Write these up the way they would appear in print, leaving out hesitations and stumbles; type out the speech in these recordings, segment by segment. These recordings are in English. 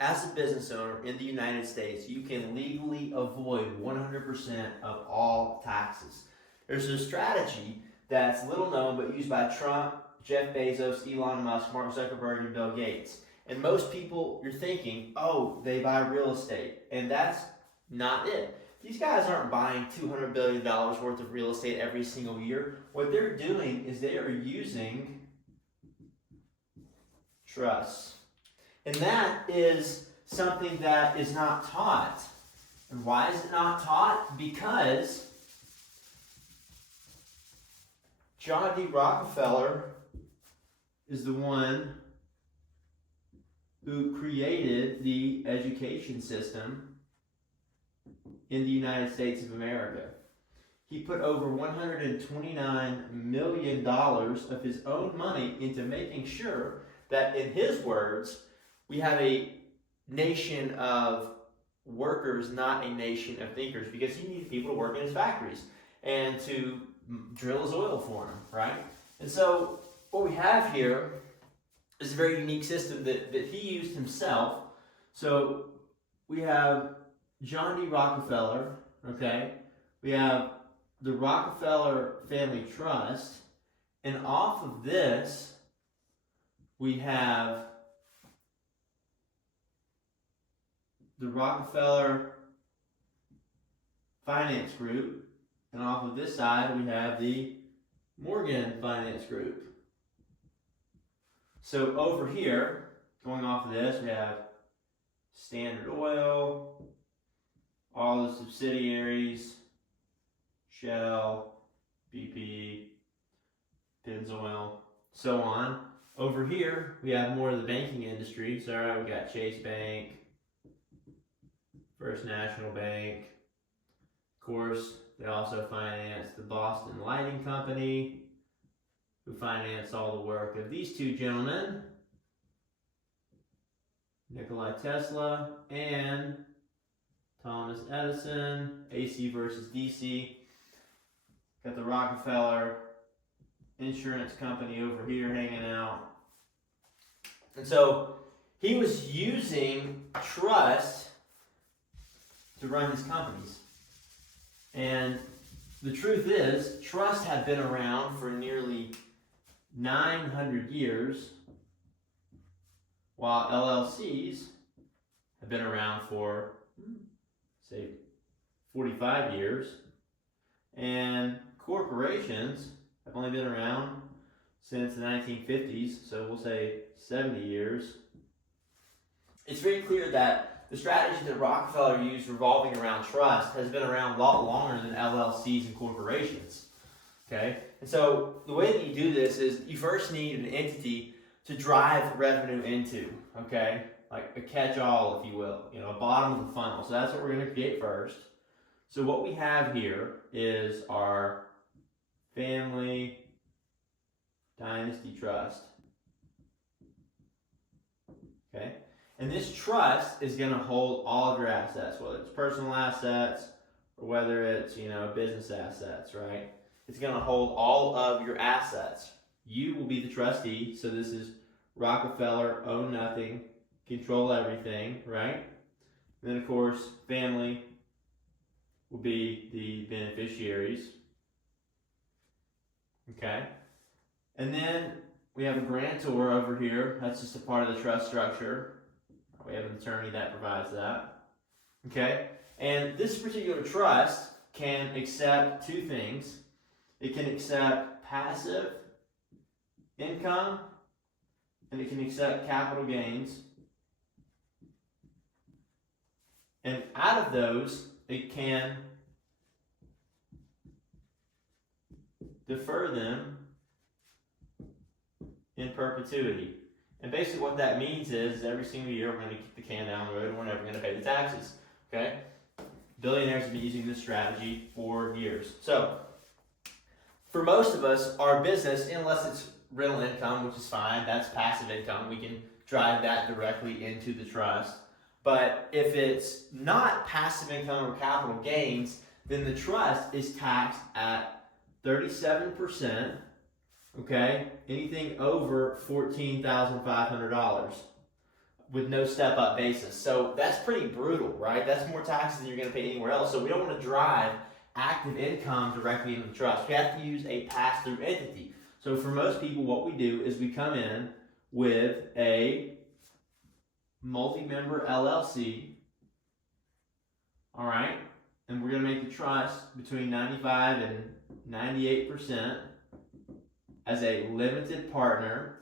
as a business owner in the United States, you can legally avoid 100% of all taxes. There's a strategy that's little known but used by Trump, Jeff Bezos, Elon Musk, Mark Zuckerberg, and Bill Gates. And most people, you're thinking, oh, they buy real estate. And that's not it. These guys aren't buying $200 billion worth of real estate every single year. What they're doing is they are using trusts. And that is something that is not taught. And why is it not taught? Because John D. Rockefeller is the one who created the education system in the United States of America. He put over $129 million of his own money into making sure that, in his words, we have a nation of workers, not a nation of thinkers, because he needed people to work in his factories and to drill his oil for him, right? And so what we have here is a very unique system that he used himself. So we have John D. Rockefeller, okay? We have the Rockefeller Family Trust, and off of this, we have the Rockefeller Finance Group, and off of this side, we have the Morgan Finance Group. So over here, going off of this, we have Standard Oil, all the subsidiaries, Shell, BP, Pennzoil, so on. Over here, we have more of the banking industry. So all right, we got Chase Bank, First National Bank. Of course, they also finance the Boston Lighting Company, who financed all the work of these two gentlemen, Nikola Tesla and Thomas Edison. AC versus DC. Got the Rockefeller Insurance Company over here hanging out. And so he was using trust to run his companies. And the truth is, trusts have been around for nearly 900 years, while LLCs have been around for, say, 45 years. And corporations have only been around since the 1950s, so we'll say 70 years. It's very clear that the strategy that Rockefeller used revolving around trust has been around a lot longer than LLCs and corporations. Okay? And so the way that you do this is you first need an entity to drive revenue into, okay? Like a catch-all, if you will, a bottom of the funnel. So that's what we're going to create first. So what we have here is our Family Dynasty Trust. Okay? And this trust is going to hold all of your assets, whether it's personal assets or whether it's, business assets, right? It's going to hold all of your assets. You will be the trustee, so this is Rockefeller, own nothing, control everything, right? And then, of course, family will be the beneficiaries. Okay? And then we have a grantor over here. That's just a part of the trust structure. We have an attorney that provides that. Okay? And this particular trust can accept two things. It can accept passive income, and it can accept capital gains. And out of those, it can defer them in perpetuity. And basically what that means is every single year we're going to kick the can down the road and we're never going to pay the taxes. Okay? Billionaires have been using this strategy for years. So, for most of us, our business, unless it's rental income, which is fine, that's passive income, we can drive that directly into the trust. But if it's not passive income or capital gains, then the trust is taxed at 37%, okay? Anything over $14,500. with no step-up basis. So that's pretty brutal, right? That's more taxes than you're going to pay anywhere else. So we don't want to drive active income directly into the trust. We have to use a pass-through entity. So for most people, what we do is we come in with a multi-member LLC, all right? And we're going to make the trust between 95 and 98% as a limited partner.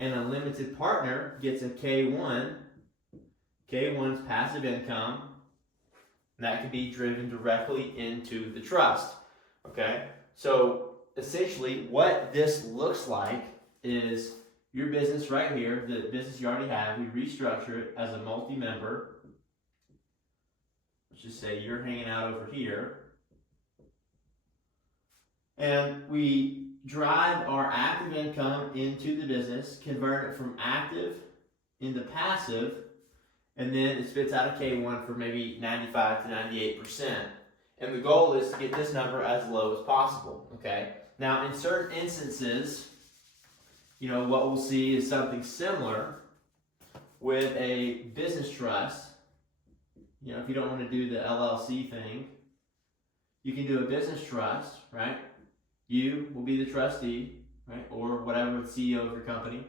And a limited partner gets a K1. K1's passive income. And that can be driven directly into the trust. Okay? So essentially what this looks like is your business right here, the business you already have, we restructure it as a multi-member. Let's just say you're hanging out over here. And we drive our active income into the business, convert it from active into passive, and then it spits out a K1 for maybe 95 to 98%. And the goal is to get this number as low as possible, okay? Now, in certain instances, you know, what we'll see is something similar with a business trust. You know, if you don't want to do the LLC thing, you can do a business trust, right? You will be the trustee, right? Or whatever, the CEO of your company.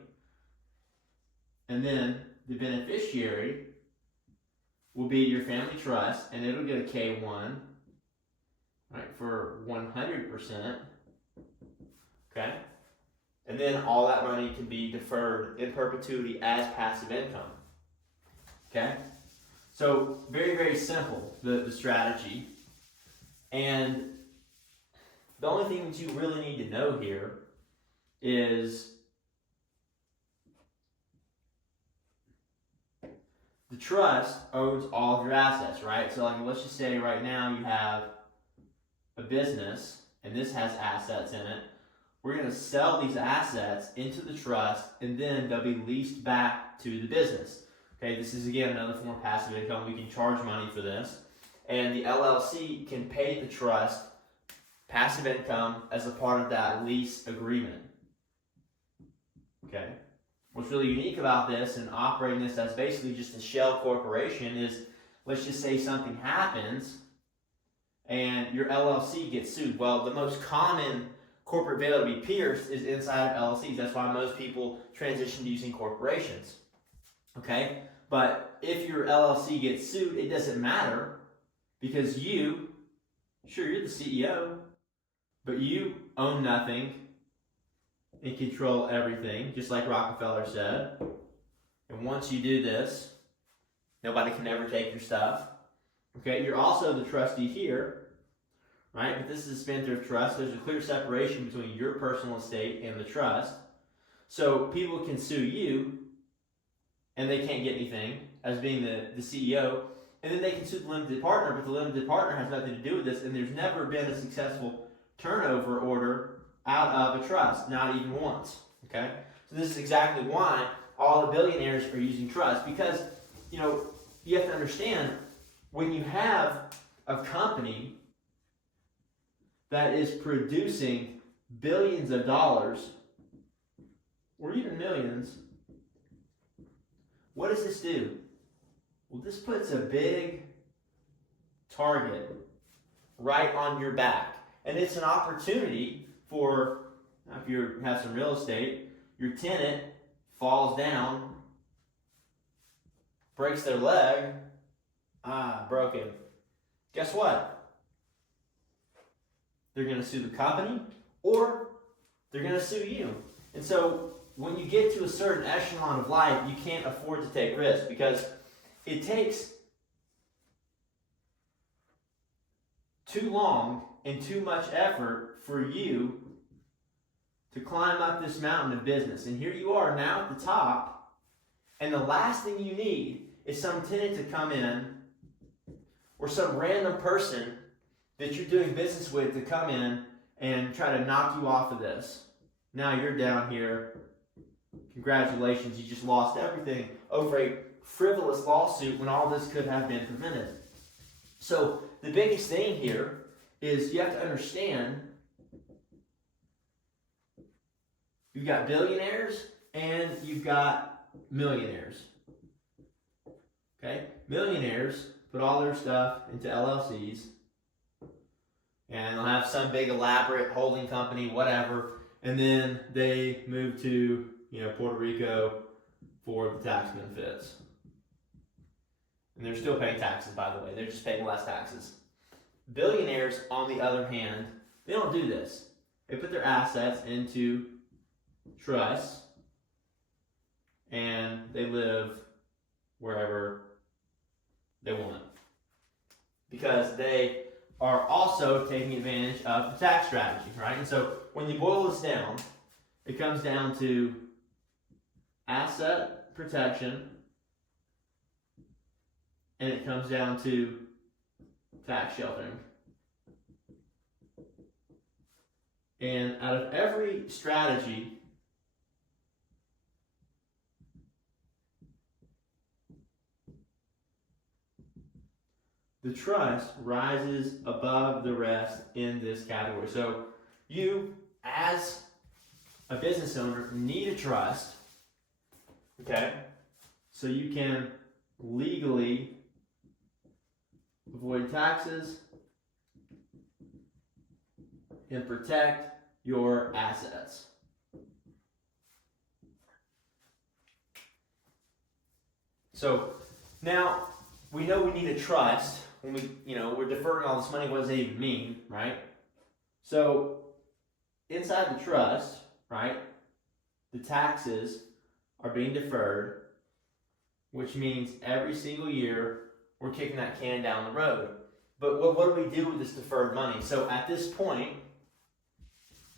And then the beneficiary will be your family trust, and it'll get a K1, right, for 100%. Okay? And then all that money can be deferred in perpetuity as passive income. Okay? So very, very simple, the strategy. And the only thing that you really need to know here is the trust owns all of your assets, right? So like, let's just say right now you have a business and this has assets in it. We're going to sell these assets into the trust and then they'll be leased back to the business. Okay, this is again another form of passive income. We can charge money for this. And the LLC can pay the trust passive income as a part of that lease agreement. Okay. What's really unique about this and operating this as basically just a shell corporation is, let's just say something happens and your LLC gets sued. Well, the most common corporate veil to be pierced is inside of LLCs. That's why most people transition to using corporations. Okay? But if your LLC gets sued, it doesn't matter because you, sure, you're the CEO, but you own nothing and control everything, just like Rockefeller said. And once you do this, nobody can ever take your stuff. Okay, you're also the trustee here, right? But this is a spendthrift trust. There's a clear separation between your personal estate and the trust. So people can sue you, and they can't get anything as being the CEO. And then they can sue the limited partner, but the limited partner has nothing to do with this, and there's never been a successful turnover order out of a trust, not even once, okay? So this is exactly why all the billionaires are using trust, because, you know, you have to understand, when you have a company that is producing billions of dollars, or even millions, what does this do? Well, this puts a big target right on your back. And it's an opportunity for, if you have some real estate, your tenant falls down, breaks their leg, broken. Guess what? They're going to sue the company or they're going to sue you. And so when you get to a certain echelon of life, you can't afford to take risks because it takes too long and too much effort for you to climb up this mountain of business. And here you are now at the top, and the last thing you need is some tenant to come in or some random person that you're doing business with to come in and try to knock you off of this. Now you're down here. Congratulations, you just lost everything over a frivolous lawsuit when all this could have been prevented. So the biggest thing here is you have to understand you've got billionaires and you've got millionaires. Okay? Millionaires put all their stuff into LLCs, and they'll have some big elaborate holding company, whatever, and then they move to, Puerto Rico for the tax benefits. And they're still paying taxes, by the way. They're just paying less taxes. Billionaires, on the other hand, they don't do this. They put their assets into trusts, and they live wherever they want, because they are also taking advantage of the tax strategy, right? And so when you boil this down, it comes down to asset protection, and it comes down to tax sheltering. And out of every strategy, the trust rises above the rest in this category. So you, as a business owner, need a trust, okay? So you can legally avoid taxes and protect your assets. So now we know we need a trust when we're deferring all this money. What does that even mean, right? So inside the trust, right, the taxes are being deferred, which means every single year we're kicking that can down the road. But what do we do with this deferred money? So at this point,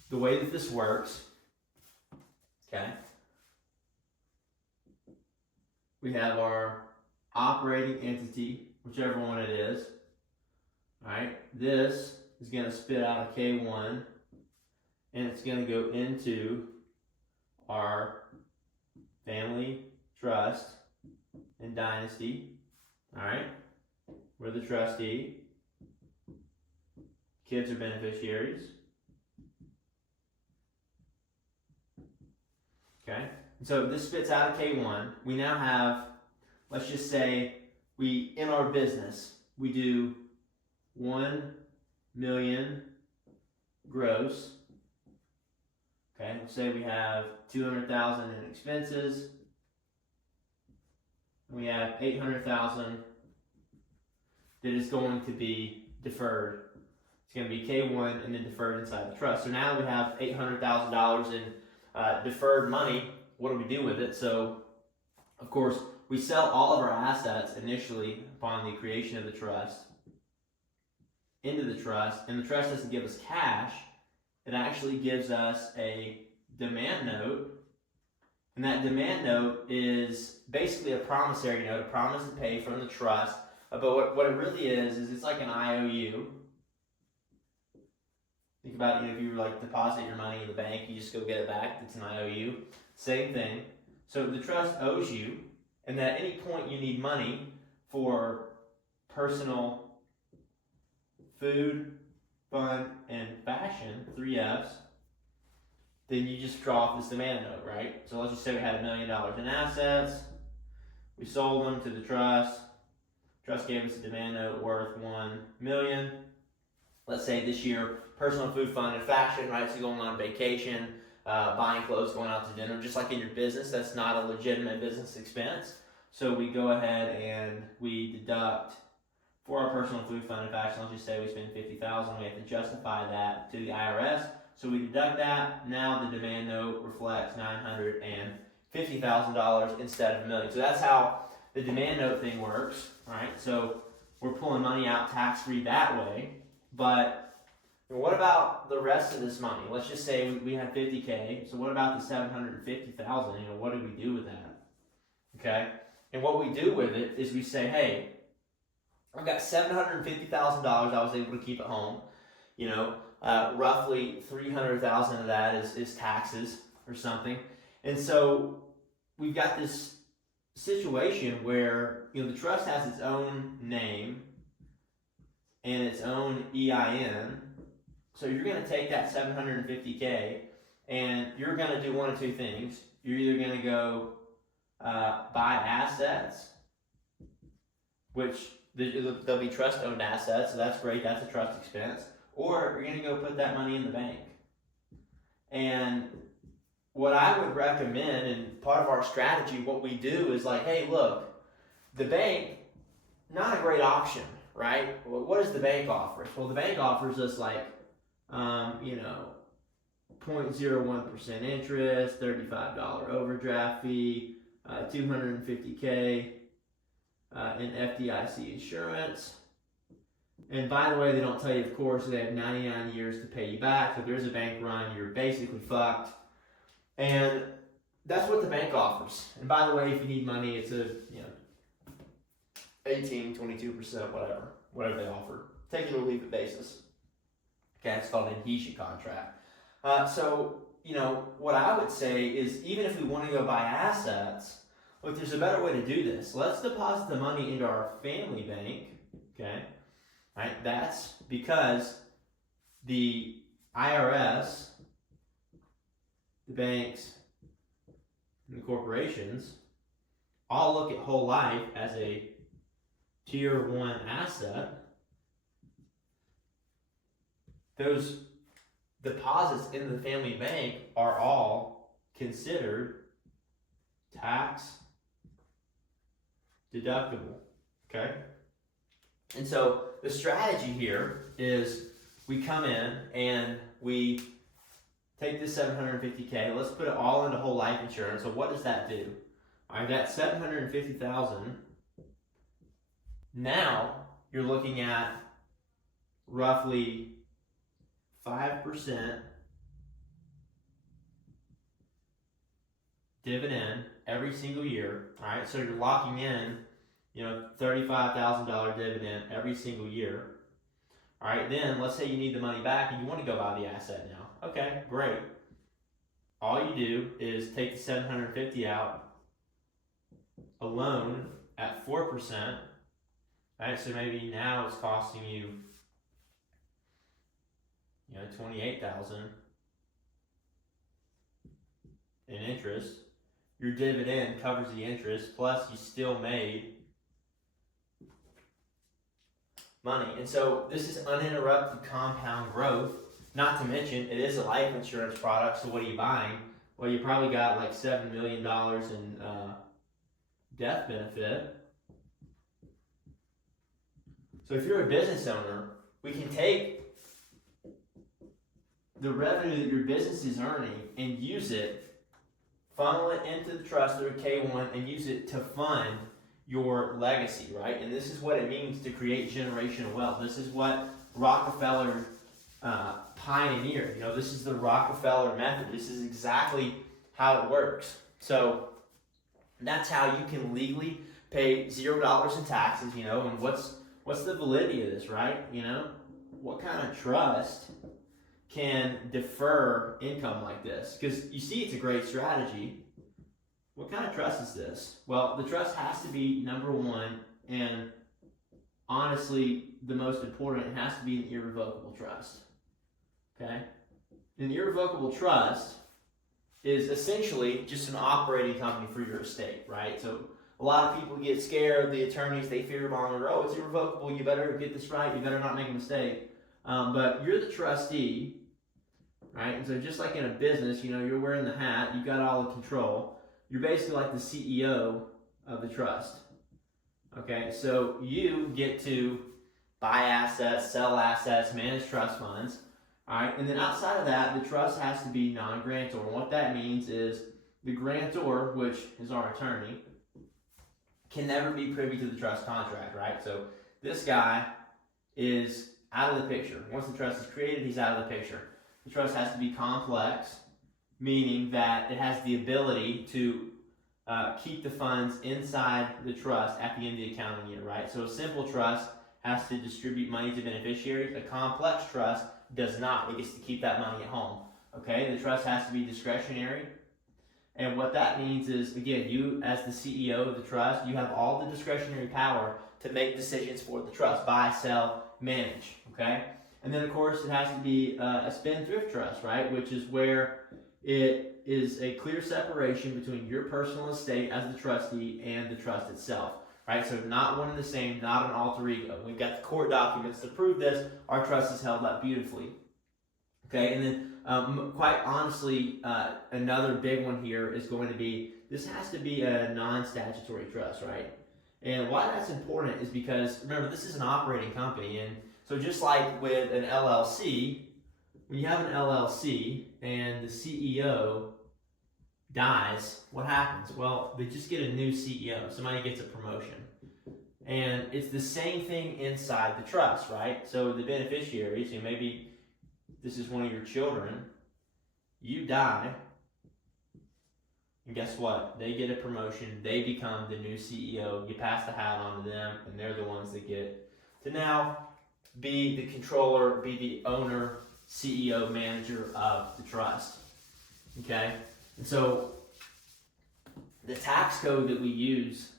the way that this works, okay, we have our operating entity, whichever one it is, right? This is going to spit out a K1, and it's going to go into our family trust and dynasty, all right? We're the trustee. Kids are beneficiaries. Okay, so this spits out a K1. We now have, let's just say, in our business, we do 1 million gross. Okay, let's say we have 200,000 in expenses, and we have 800,000 that is going to be deferred. It's going to be K1 and then deferred inside the trust. So now we have $800,000 in deferred money. What do we do with it? So, of course, we sell all of our assets initially upon the creation of the trust into the trust, and the trust doesn't give us cash. It actually gives us a demand note, and that demand note is basically a promissory note, a promise to pay from the trust. But what it really is it's like an IOU. Think about, if you deposit your money in the bank, you just go get it back. It's an IOU. Same thing. So the trust owes you, and at any point you need money for personal, food, fun, and fashion, 3 F's, then you just draw off this demand note, right? So let's just say we had $1 million in assets. We sold them to the trust. Trust gave us a demand note worth $1 million. Let's say this year, personal, food, fun, and fashion, right? So going on vacation, buying clothes, going out to dinner, just like in your business, that's not a legitimate business expense. So we go ahead and we deduct for our personal, food, fun, and fashion. Let's just say we spend $50,000. We have to justify that to the IRS. So we deduct that. Now the demand note reflects $950,000 instead of $1 million. So that's how the demand note thing works, right? So we're pulling money out tax-free that way. But what about the rest of this money? Let's just say we had $50K. So what about the $750,000? What do we do with that? Okay? And what we do with it is we say, hey, I've got $750,000 I was able to keep at home. Roughly $300,000 of that is taxes or something. And so we've got this situation where the trust has its own name and its own EIN. So you're going to take that $750K and you're going to do one of two things. You're either going to go buy assets which there'll be trust-owned assets, so that's great, that's a trust expense. Or you're going to go put that money in the bank. And what I would recommend, and part of our strategy, what we do is like, hey, look, the bank, not a great option, right? Well, what does the bank offer? Well, the bank offers us like, 0.01% interest, $35 overdraft fee, $250K in FDIC insurance. And by the way, they don't tell you, of course, they have 99 years to pay you back. So if there's a bank run, you're basically fucked. And that's what the bank offers. And by the way, if you need money, it's a 18, 22%, whatever they offer. Take it or leave it basis. Okay, it's called an adhesion contract. So what I would say is, even if we want to go buy assets, look, there's a better way to do this. Let's deposit the money into our family bank. Okay. Right, that's because the IRS, the banks, and the corporations all look at whole life as a tier 1 asset. Those deposits in the family bank are all considered tax deductible. Okay? And so the strategy here is we come in and we take this $750K, let's put it all into whole life insurance. So what does that do? All right, that's $750,000. Now you're looking at roughly 5% dividend every single year. All right, so you're locking in $35,000 dividend every single year. All right, then let's say you need the money back and you want to go buy the asset now. Okay, great. All you do is take the 750 out, a loan at 4%. All right, so maybe now it's costing you, $28,000 in interest. Your dividend covers the interest, plus you still made money. And so this is uninterrupted compound growth. Not to mention, it is a life insurance product, so what are you buying? Well, you probably got like $7 million in death benefit. So if you're a business owner, we can take the revenue that your business is earning and use it, funnel it into the trust or K1, and use it to fund your legacy, right? And this is what it means to create generational wealth. This is what Rockefeller pioneered. This is the Rockefeller method. This is exactly how it works. So that's how you can legally pay $0 in taxes, and what's the validity of this, right? What kind of trust can defer income like this? Because you see, it's a great strategy. What kind of trust is this? Well, the trust has to be number one, and honestly, the most important, it has to be an irrevocable trust. Okay? An irrevocable trust is essentially just an operating company for your estate, right? So a lot of people get scared, the attorneys, they fear mongering, oh, it's irrevocable, you better get this right, you better not make a mistake. But you're the trustee, right? And so just like in a business, you're wearing the hat, you've got all the control. You're basically like the CEO of the trust. Okay, so you get to buy assets, sell assets, manage trust funds. All right, and then outside of that, the trust has to be non-grantor. And what that means is the grantor, which is our attorney, can never be privy to the trust contract, right? So this guy is out of the picture. Once the trust is created, he's out of the picture. The trust has to be complex, meaning that it has the ability to keep the funds inside the trust at the end of the accounting year, right? So a simple trust has to distribute money to beneficiaries. A complex trust does not. It gets to keep that money at home, okay? The trust has to be discretionary. And what that means is, again, you as the CEO of the trust, you have all the discretionary power to make decisions for the trust, buy, sell, manage, okay? And then, of course, it has to be a spendthrift trust, right? Which is where it is a clear separation between your personal estate as the trustee and the trust itself, right? So not one and the same, not an alter ego. We've got the court documents to prove this. Our trust is held up beautifully. Okay, and then quite honestly, another big one here is going to be, this has to be a non-statutory trust, right? And why that's important is because, remember, this is an operating company, and so just like with an LLC, when you have an LLC and the CEO dies, what happens? Well, they just get a new CEO. Somebody gets a promotion. And it's the same thing inside the trust, right? So the beneficiaries, maybe this is one of your children, you die, and guess what? They get a promotion, they become the new CEO, you pass the hat on to them, and they're the ones that get to now be the controller, be the owner, CEO, manager of the trust. Okay? And so the tax code that we use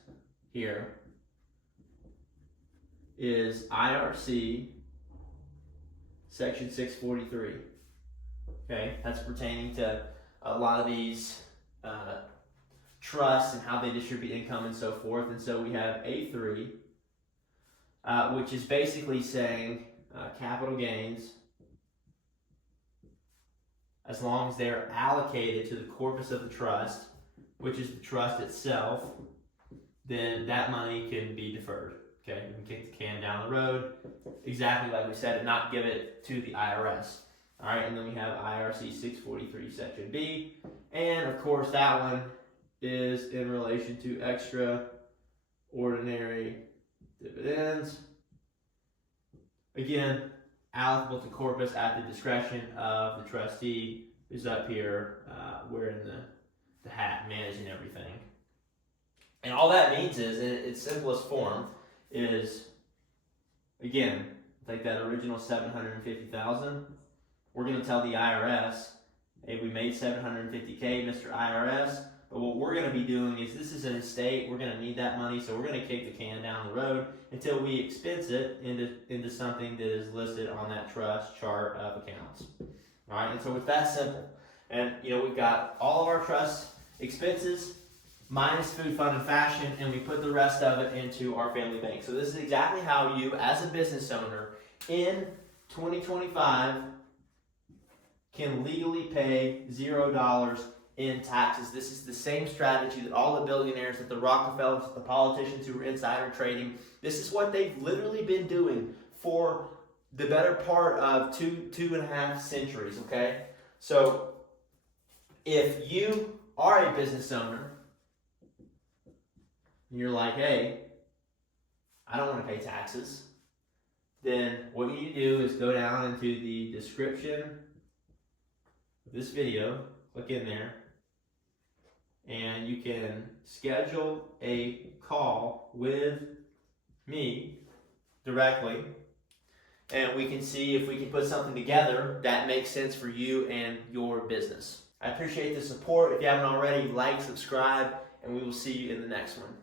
here is IRC Section 643. Okay? That's pertaining to a lot of these trusts and how they distribute income and so forth. And so we have A3, which is basically saying capital gains, as long as they're allocated to the corpus of the trust, which is the trust itself, then that money can be deferred. Okay, you can kick the can down the road, exactly like we said, and not give it to the IRS. All right, and then we have IRC 643 Section B, and of course that one is in relation to extraordinary dividends. Again, allocable to corpus at the discretion of the trustee, is up here wearing the hat, managing everything. And all that means is, in its simplest form, is, again, like that original $750,000, we're going to tell the IRS, hey, we made $750K, Mr. IRS, but what we're going to be doing is, this is an estate, we're going to need that money, so we're going to kick the can down the road until we expense it into something that is listed on that trust chart of accounts. All right, and so it's that simple. And, we've got all of our trust expenses minus food, fun, and fashion, and we put the rest of it into our family bank. So this is exactly how you, as a business owner, in 2025, can legally pay $0 in taxes. This is the same strategy that all the billionaires, that the Rockefellers, the politicians who were insider trading, this is what they've literally been doing for the better part of two and a half centuries, okay? So if you are a business owner and you're like, hey, I don't want to pay taxes, then what you need to do is go down into the description of this video, click in there, and you can schedule a call with me directly, and we can see if we can put something together that makes sense for you and your business. I appreciate the support. If you haven't already, like, subscribe, and we will see you in the next one.